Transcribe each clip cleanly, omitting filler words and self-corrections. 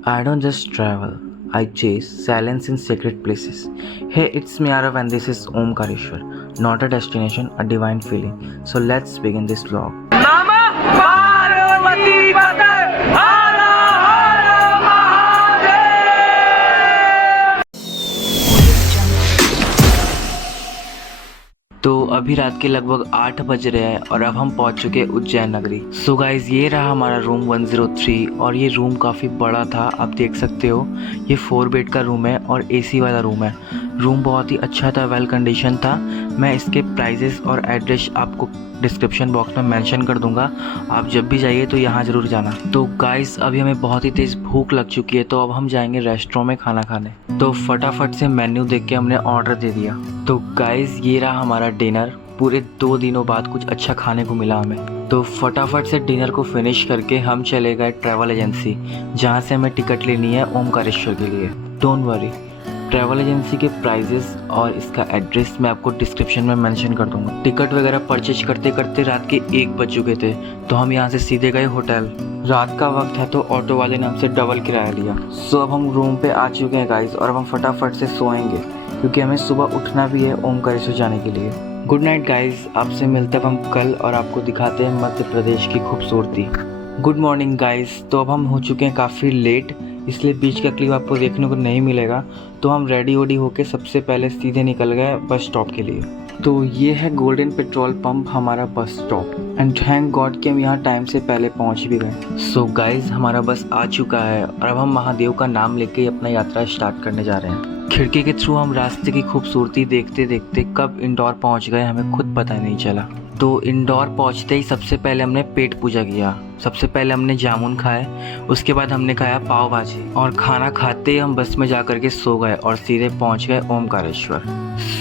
I don't just travel, I chase silence in sacred places. Hey, it's me Arav and this is Omkareshwar. Not a destination, a divine feeling. So let's begin this vlog. तो अभी रात के लगभग 8 बज रहे हैं और अब हम पहुंच चुके हैं उज्जैन नगरी। सो गाइज ये रहा हमारा रूम 103 और ये रूम काफ़ी बड़ा था, आप देख सकते हो। ये 4 बेड का रूम है और एसी वाला रूम है। रूम बहुत ही अच्छा था, वेल कंडीशन था। मैं इसके प्राइजेस और एड्रेस आपको डिस्क्रिप्शन बॉक्स में मेंशन कर दूंगा, आप जब भी जाइए तो यहाँ ज़रूर जाना। तो गाइस अभी हमें बहुत ही तेज़ भूख लग चुकी है, तो अब हम जाएंगे रेस्टोरेंट में खाना खाने। तो फटाफट से मेन्यू देख के हमने ऑर्डर दे दिया। तो गाइस ये रहा हमारा डिनर। पूरे 2 दिनों बाद कुछ अच्छा खाने को मिला हमें। तो फटाफट से डिनर को फिनिश करके हम चले गए ट्रैवल एजेंसी, जहाँ से हमें टिकट लेनी है ओमकारेश्वर के लिए। डोंट वरी, ट्रैवल एजेंसी के प्राइजेस और इसका एड्रेस मैं आपको डिस्क्रिप्शन में मेंशन कर दूंगा। टिकट वगैरह परचेज करते करते रात के 1 बज चुके थे, तो हम यहाँ से सीधे गए होटल। रात का वक्त है तो ऑटो वाले ने हमसे डबल किराया लिया। सो अब हम रूम पे आ चुके हैं गाइस, और अब हम फटाफट से सोएंगे क्योंकि हमें सुबह उठना भी है ओमकारेश्वर जाने के लिए। गुड नाइट गाइस, आपसे मिलते हैं हम कल और आपको दिखाते हैं मध्य प्रदेश की खूबसूरती। गुड मॉर्निंग गाइस, तो अब हम हो चुके हैं काफ़ी लेट, इसलिए बीच का क्लिप आपको देखने को नहीं मिलेगा। तो हम रेडी वोडी होके सबसे पहले सीधे निकल गए बस स्टॉप के लिए। तो ये है गोल्डन पेट्रोल पंप, हमारा bus stop. And thank God कि हम यहाँ टाइम से पहले पहुँच भी गए। सो गाइज हमारा बस आ चुका है और अब हम महादेव का नाम लेके अपना यात्रा स्टार्ट करने जा रहे हैं। खिड़की के थ्रू हम रास्ते की खूबसूरती देखते देखते कब इंदौर पहुँच गए हमें खुद पता नहीं चला। तो इंदौर पहुँचते ही सबसे पहले हमने पेट पूजा किया। सबसे पहले हमने जामुन खाए, उसके बाद हमने खाया पाव भाजी, और खाना खाते ही हम बस में जा करके सो गए और सीधे पहुंच गए ओमकारेश्वर।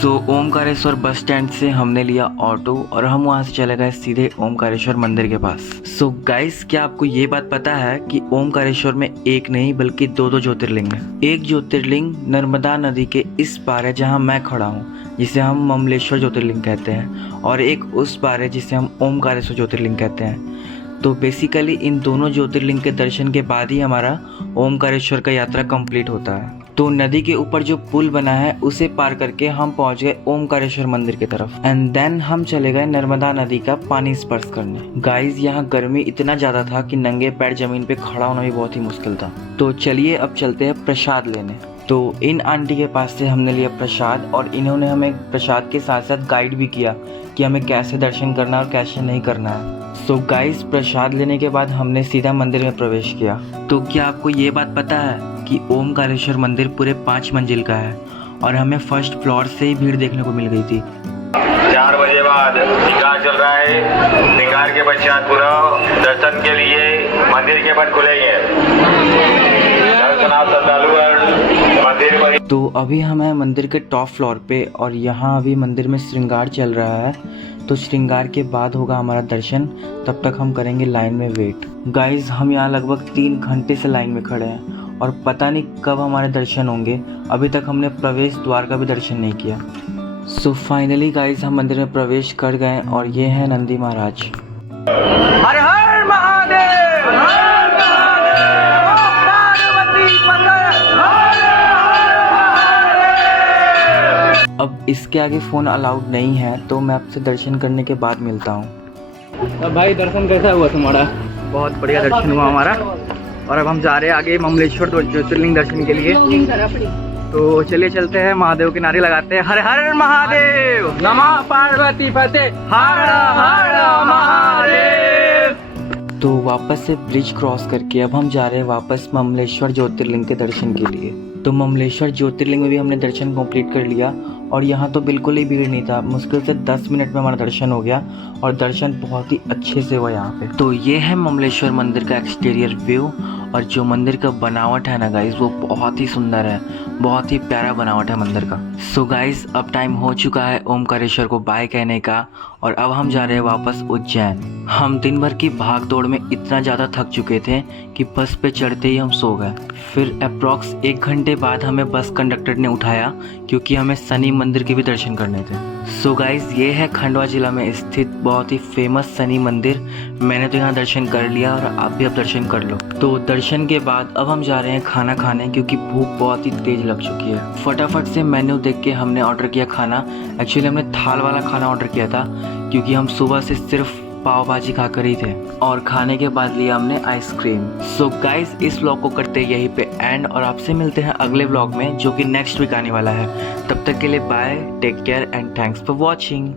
सो ओमकारेश्वर बस स्टैंड से हमने लिया ऑटो और हम वहां से चले गए सीधे ओमकारेश्वर मंदिर के पास। सो गाइस, क्या आपको ये बात पता है कि ओमकारेश्वर में एक नहीं बल्कि 2 ज्योतिर्लिंग है। एक ज्योतिर्लिंग नर्मदा नदी के इस पार है जहाँ मैं खड़ा हूँ, जिसे हम ममलेश्वर ज्योतिर्लिंग कहते हैं, और एक उस पार है जिसे हम ओमकारेश्वर ज्योतिर्लिंग कहते हैं। तो बेसिकली इन दोनों ज्योतिर्लिंग के दर्शन के बाद ही हमारा ओमकारेश्वर का यात्रा कंप्लीट होता है। तो नदी के ऊपर जो पुल बना है उसे पार करके हम पहुंच गए ओमकारेश्वर मंदिर की तरफ। एंड देन हम चले गए नर्मदा नदी का पानी स्पर्श करने। गाइस यहाँ गर्मी इतना ज्यादा था कि नंगे पैर जमीन पे खड़ा होना भी बहुत ही मुश्किल था। तो चलिए अब चलते हैं प्रसाद लेने। तो इन आंटी के पास से हमने लिया प्रसाद, और इन्होंने हमें प्रसाद के साथ साथ गाइड भी किया कि हमें कैसे दर्शन करना और कैसे नहीं करना है। सो गाइस प्रसाद लेने के बाद हमने सीधा मंदिर में प्रवेश किया। तो क्या आपको ये बात पता है कि ओमकारेश्वर मंदिर पूरे 5 मंजिल का है और हमें फर्स्ट फ्लोर से ही भीड़ देखने को मिल गई थी। 4 बजे बाद श्रृंगार चल रहा है। श्रृंगार के पश्चात पुनः दर्शन के लिए मंदिर के बंद खुलेंगे। तो अभी हम हैं मंदिर के टॉप फ्लोर पे और यहाँ अभी मंदिर में श्रृंगार चल रहा है। तो श्रृंगार के बाद होगा हमारा दर्शन, तब तक हम करेंगे लाइन में वेट। गाइज हम यहाँ लगभग 3 घंटे से लाइन में खड़े हैं और पता नहीं कब हमारे दर्शन होंगे। अभी तक हमने प्रवेश द्वार का भी दर्शन नहीं किया। सो फाइनली गाइज हम मंदिर में प्रवेश कर गए और ये है नंदी महाराज। हर हर महादेव, हर महादेव, पार्वती अब इसके आगे फ़ोन अलाउड नहीं है, तो मैं आपसे दर्शन करने के बाद मिलता हूँ। अब भाई दर्शन कैसा हुआ तुम्हारा? बहुत बढ़िया दर्शन हुआ हमारा, और अब हम जा रहे हैं आगे ममलेश्वर ज्योतिर्लिंग दर्शन के लिए। तो चलिए चलते हैं, महादेव के नारे लगाते हैं। हर हर महादेव, नमः पार्वती फतेह, हर हर महादेव। तो वापस से ब्रिज क्रॉस करके अब हम जा रहे हैं वापस ममलेश्वर ज्योतिर्लिंग के दर्शन के लिए। तो ममलेश्वर ज्योतिर्लिंग में भी हमने दर्शन कंप्लीट कर लिया और यहाँ तो बिल्कुल ही भीड़ नहीं था। मुश्किल से 10 मिनट में हमारा दर्शन हो गया और दर्शन बहुत ही अच्छे से हुआ यहाँ पे। तो ये है ममलेश्वर मंदिर का एक्सटीरियर व्यू, और जो मंदिर का बनावट है ना गाइज, वो बहुत ही सुंदर है, बहुत ही प्यारा बनावट है मंदिर का। सो गाइज अब टाइम हो चुका है ओमकारेश्वर को बाय कहने का, और अब हम जा रहे हैं वापस उज्जैन। हम दिन भर की भाग दौड़ में इतना ज़्यादा थक चुके थे कि बस पे चढ़ते ही हम सो गए। फिर अप्रॉक्स 1 घंटे बाद हमें बस कंडक्टर ने उठाया क्योंकि हमें शनि मंदिर के भी दर्शन करने थे। सो गाइज ये है खंडवा जिला में स्थित बहुत ही फेमस शनि मंदिर। मैंने तो यहाँ दर्शन कर लिया और आप भी अब दर्शन कर लो। तो दर्शन के बाद अब हम जा रहे हैं खाना खाने क्योंकि भूख बहुत ही तेज लग चुकी है। फटाफट से मेन्यू देख के हमने ऑर्डर किया खाना। एक्चुअली हमने थाल वाला खाना ऑर्डर किया था क्योंकि हम सुबह से सिर्फ पाव भाजी खाकर ही थे और खाने के बाद लिया हमने आइसक्रीम। सो गाइज इस व्लॉग को करते हैं यहीं पे एंड और आपसे मिलते हैं अगले व्लॉग में जो कि नेक्स्ट वीक आने वाला है। तब तक के लिए bye, take care and thanks for watching.